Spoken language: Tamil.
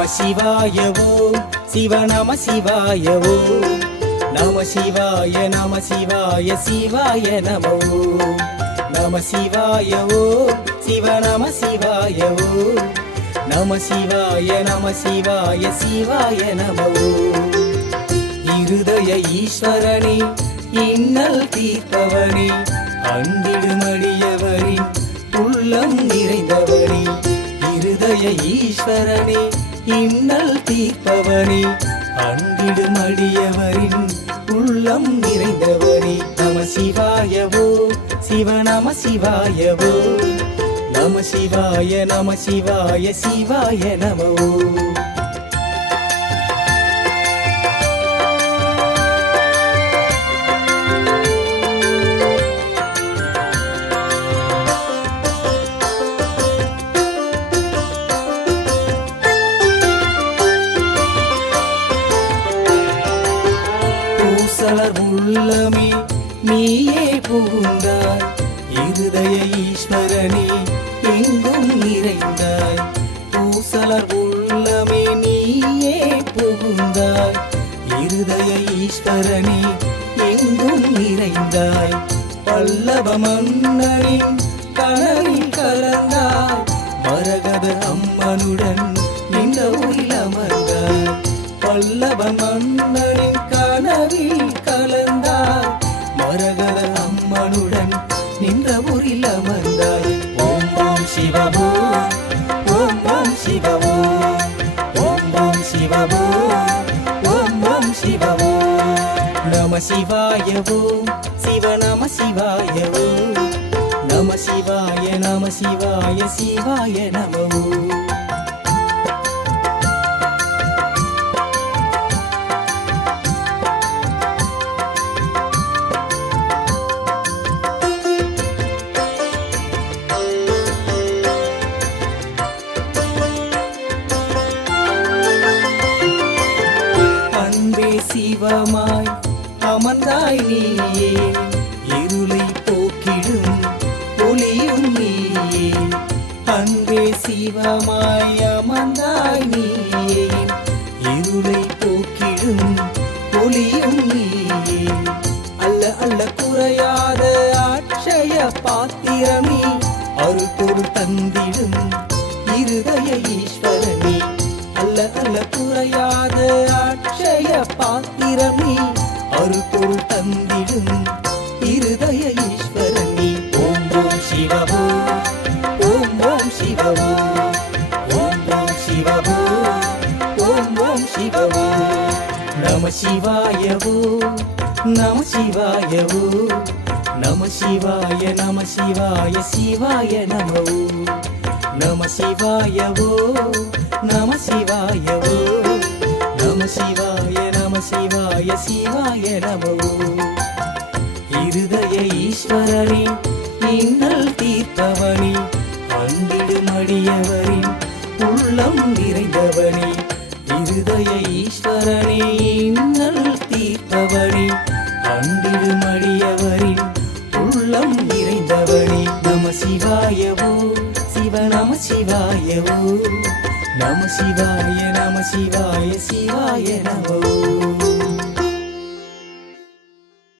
நம சிவாய ஓம் சிவ நம சிவாய ஓம் நம சிவாய நம சிவாய சிவாய நம ஓம் நம சிவாய ஓம் சிவ நம சிவாய ஓம் நம சிவாய நம சிவாய சிவாய நம ஓம் இருதய ஈஸ்வரனே இன்னல் தீர்ப்பவனே அண்டிடுமடியவரின் உள்ளம் நிறைந்தவனே இருதய ஈஸ்வரனே இன்னல் தீர்ப்பவனே அண்டிடுமடியவரின் உள்ளம் நிறைந்தவனே நம சிவாயவோ சிவ நம சிவாயவோ நம சிவாய நம சிவாய சிவாய நமோ பூசலர் உள்ளமே நீயே புகுந்தாய் இருதய ஈஸ்வரனே எங்கும் நிறைந்தாய் பூசலர் உள்ளமே நீயே புகுந்தாய் இருதய ஈஸ்வரனே எங்கும் நிறைந்தாய் பல்லவ மன்னனின் கனவில் கலந்தாய் மரகத அம்மனுடன் நின்ற ஊரில் அமர்ந்தாய் பல்லவ மன்னனின் கனவில் கலந்தாய் மரகத அம்மனுடன் நின்ற ஊரில் அமர்ந்தாய் ஓம் ஓம் சிவபோ ஓம் ஓம் சிவபோ ஓம் ஓம் சிவபோ ஓம் ஓம் சிவபோ நம சிவாயவோ சிவ நம சிவாயவோ நம சிவாய சிவாய நமோ சிவமாய் அமர்ந்தாய் நீயே இருளை போக்கிடும் ஒளியும் நீயே அன்பே சிவமாய் அமர்ந்தாய் நீயே இருளை போக்கிடும் ஒளியும் நீயே அல்ல அல்ல குறையாத அட்சய பாத்திரமே அருள்பொருள் தந்திடும் இருதய ஈஸ்வரனே அல்ல அல்ல குறையாத அட்சய பாத்திரமே அருள்பொருள் தந்திடும் இருதய ஈஸ்வரனே ஓம் ஓம் சிவபோ ஓம் ஓம் சிவபோ ஓம் ஓம் சிவபோ ஓம் ஓம் சிவபோ நம சிவாயவோ நம சிவாயவோ நம சிவாய சிவாய நமோ நம சிவாயவோ நம சிவாயவோ நம சிவாய சிவாய நமோ இருதய ஈஸ்வரனே இன்னல் தீர்ப்பவனே அண்டிடுமடியவரின் உள்ளம் நிறைந்தவனே இருதய ஈஸ்வரனே இன்னல் தீர்ப்பவனே அண்டிடுமடியவரின் உள்ளம் நிறைந்தவனே நம சிவாயவோ சிவ நம சிவாயவோ நம சிவாய சிவாய நமோ